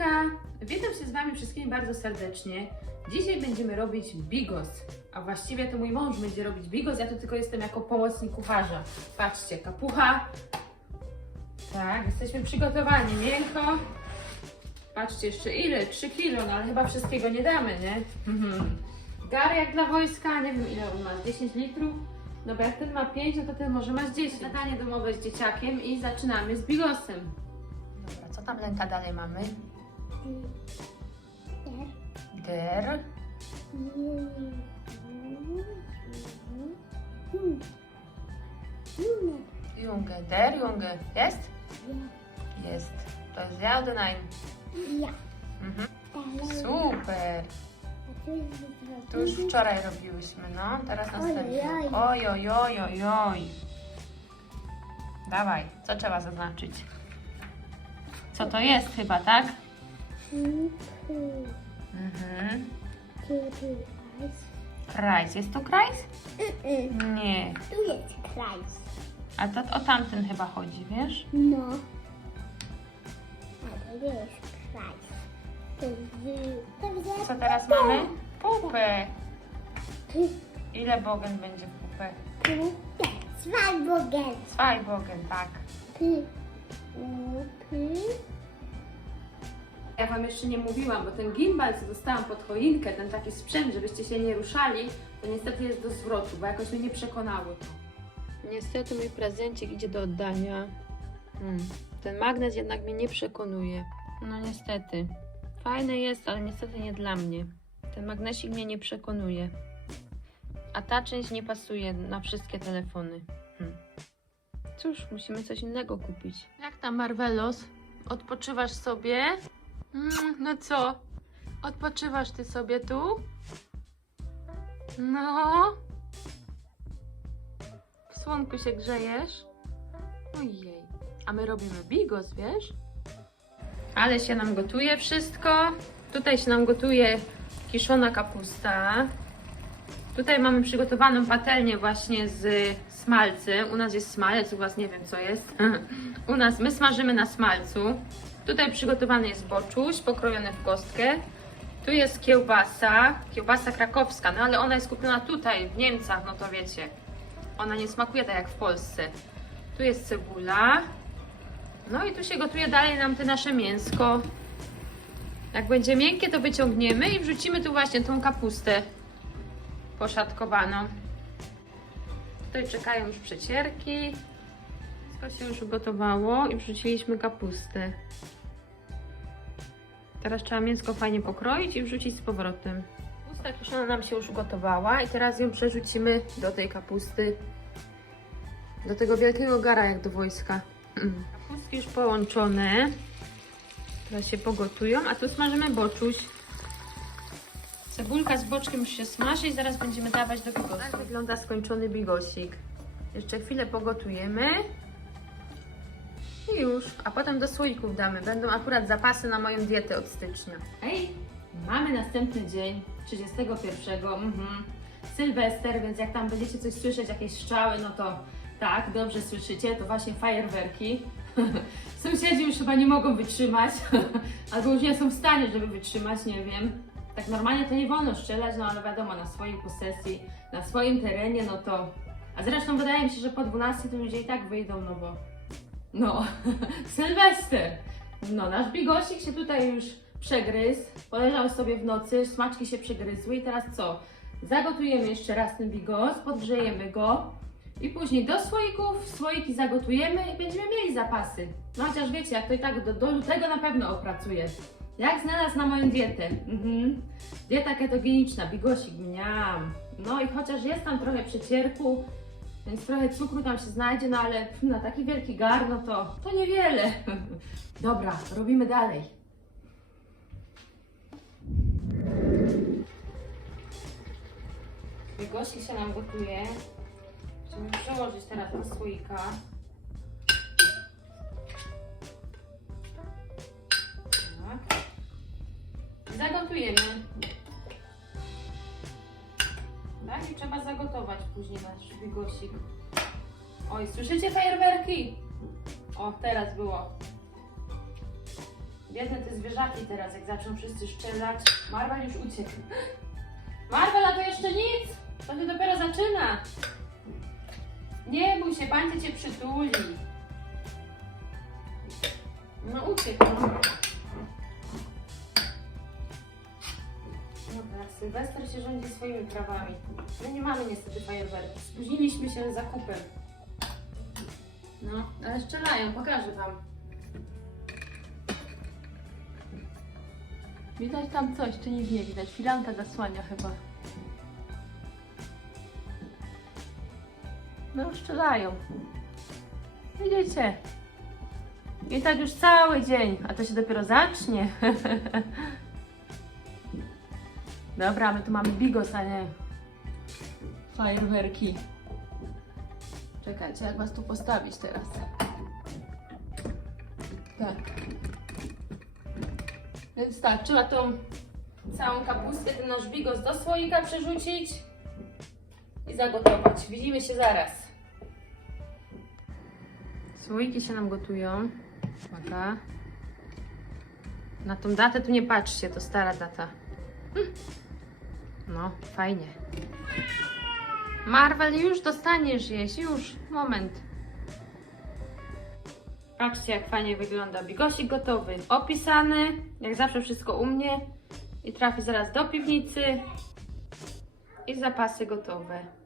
Hejka! Witam się z Wami wszystkimi bardzo serdecznie. Dzisiaj będziemy robić bigos, a właściwie to mój mąż będzie robić bigos, ja tu tylko jestem jako pomocnik kucharza. Patrzcie, kapucha. Tak, jesteśmy przygotowani, miękko. Patrzcie, jeszcze ile? 3 kilo, no ale chyba wszystkiego nie damy, nie? Mhm. Gar jak dla wojska, nie wiem ile on ma, 10 litrów? No bo jak ten ma 5, no to ten może ma z 10. Zadanie domowe z dzieciakiem i zaczynamy z bigosem. Dobra, co tam Lenka dalej mamy? Der. Junge, der Junge. Jest? Jest. To jest ja oder nein? Ja. Mhm. Super. To już wczoraj robiłyśmy, no. Teraz następny. Oj, oj, oj, oj, oj. Dawaj, co trzeba zaznaczyć? Co to jest chyba, tak? Mhm. Krajs. Jest to krajs? Nie. Tu jest krajs. A to o tamten chyba chodzi, wiesz? No. A to jest krajs. To jest... Co teraz mamy? Pupę. Ile bogen będzie w pupę? Pupę. Zwalbogen. Zwei bogen, tak. Py. Ja Wam jeszcze nie mówiłam, bo ten gimbal, co dostałam pod choinkę, ten taki sprzęt, żebyście się nie ruszali, to niestety jest do zwrotu, bo jakoś mnie nie przekonało to. Niestety mój prezencik idzie do oddania. Hmm. Ten magnes jednak mnie nie przekonuje. No niestety. Fajny jest, ale niestety nie dla mnie. Ten magnesik mnie nie przekonuje. A ta część nie pasuje na wszystkie telefony. Hmm. Cóż, musimy coś innego kupić. Jak tam Marvelos? Odpoczywasz sobie? Mm, no co? Odpoczywasz ty sobie tu? No. W słonku się grzejesz? Ojej. A my robimy bigos, wiesz? Ale się nam gotuje wszystko. Tutaj się nam gotuje kiszona kapusta. Tutaj mamy przygotowaną patelnię właśnie z smalcy. U nas jest smalec, u was nie wiem co jest. U nas my smażymy na smalcu. Tutaj przygotowany jest boczuś pokrojony w kostkę. Tu jest kiełbasa, kiełbasa krakowska, no ale ona jest kupiona tutaj w Niemcach, no to wiecie. Ona nie smakuje tak jak w Polsce. Tu jest cebula. No i tu się gotuje dalej nam te nasze mięsko. Jak będzie miękkie, to wyciągniemy i wrzucimy tu właśnie tą kapustę poszatkowaną. Tutaj czekają już przecierki. Wszystko się już ugotowało i wrzuciliśmy kapustę. Teraz trzeba mięsko fajnie pokroić i wrzucić z powrotem. Kapusta kiszona nam się już ugotowała i teraz ją przerzucimy do tej kapusty. Do tego wielkiego gara jak do wojska. Kapustki już połączone. Teraz się pogotują, a tu smażymy boczuś. Cebulka z boczkiem już się smaży i zaraz będziemy dawać do bigosu. Tak wygląda skończony bigosik. Jeszcze chwilę pogotujemy. I już, a potem do słoików damy. Będą akurat zapasy na moją dietę od stycznia. Hej, mamy następny dzień, 31. Mhm. Sylwester, więc jak tam będziecie coś słyszeć, jakieś strzały, no to tak, dobrze słyszycie, to właśnie fajerwerki. Sąsiedzi już chyba nie mogą wytrzymać, albo już nie są w stanie, żeby wytrzymać, nie wiem. Tak normalnie to nie wolno strzelać, no ale wiadomo, na swojej posesji, na swoim terenie, no to... A zresztą wydaje mi się, że po 12 to ludzie i tak wyjdą, no bo... No, Sylwester! No, nasz bigosik się tutaj już przegryzł, poleżał sobie w nocy, smaczki się przegryzły i teraz co? Zagotujemy jeszcze raz ten bigos, podgrzejemy go i później do słoików, słoiki zagotujemy i będziemy mieli zapasy. No chociaż wiecie, jak to i tak do, do lutego na pewno opracuję. Jak znalazł na moją dietę? Mhm. Dieta ketogeniczna, bigosik, mniam. No i chociaż jest tam trochę przecierku, więc trochę cukru tam się znajdzie, no ale na taki wielki gar, no to, to niewiele. Dobra, robimy dalej. Bigosik się nam gotuje. Musimy przełożyć teraz na słoika. Zagotujemy. Tak, i trzeba zagotować później nasz bigosik. Oj, słyszycie fajerwerki? O, teraz było. Biedne te zwierzaki teraz, jak zaczną wszyscy szczelać. Marvel już uciekł. Marvel, a to jeszcze nic! To się dopiero zaczyna. Nie bój się, pańcie cię przytuli. No uciekł. Się rządzi swoimi prawami. My nie mamy niestety fajerwerki. Spóźniliśmy się z zakupem. No, ale strzelają, pokażę wam. Widać tam coś, czy nic nie widać? Firanka zasłania chyba. No, strzelają. Widzicie? I tak już cały dzień, a to się dopiero zacznie. Dobra, my tu mamy bigos, a nie fajerwerki. Czekajcie, jak was tu postawić teraz? Tak. Więc tak, trzeba tą całą kapustę, ten nasz bigos do słoika przerzucić i zagotować. Widzimy się zaraz. Słoiki się nam gotują. Uwaga. Na tą datę tu nie patrzcie, to stara data. Hm. No, fajnie. Marvel, już dostaniesz jeść, już. Moment. Patrzcie, jak fajnie wygląda. Bigosik gotowy. Opisany, jak zawsze wszystko u mnie. I trafi zaraz do piwnicy. I zapasy gotowe.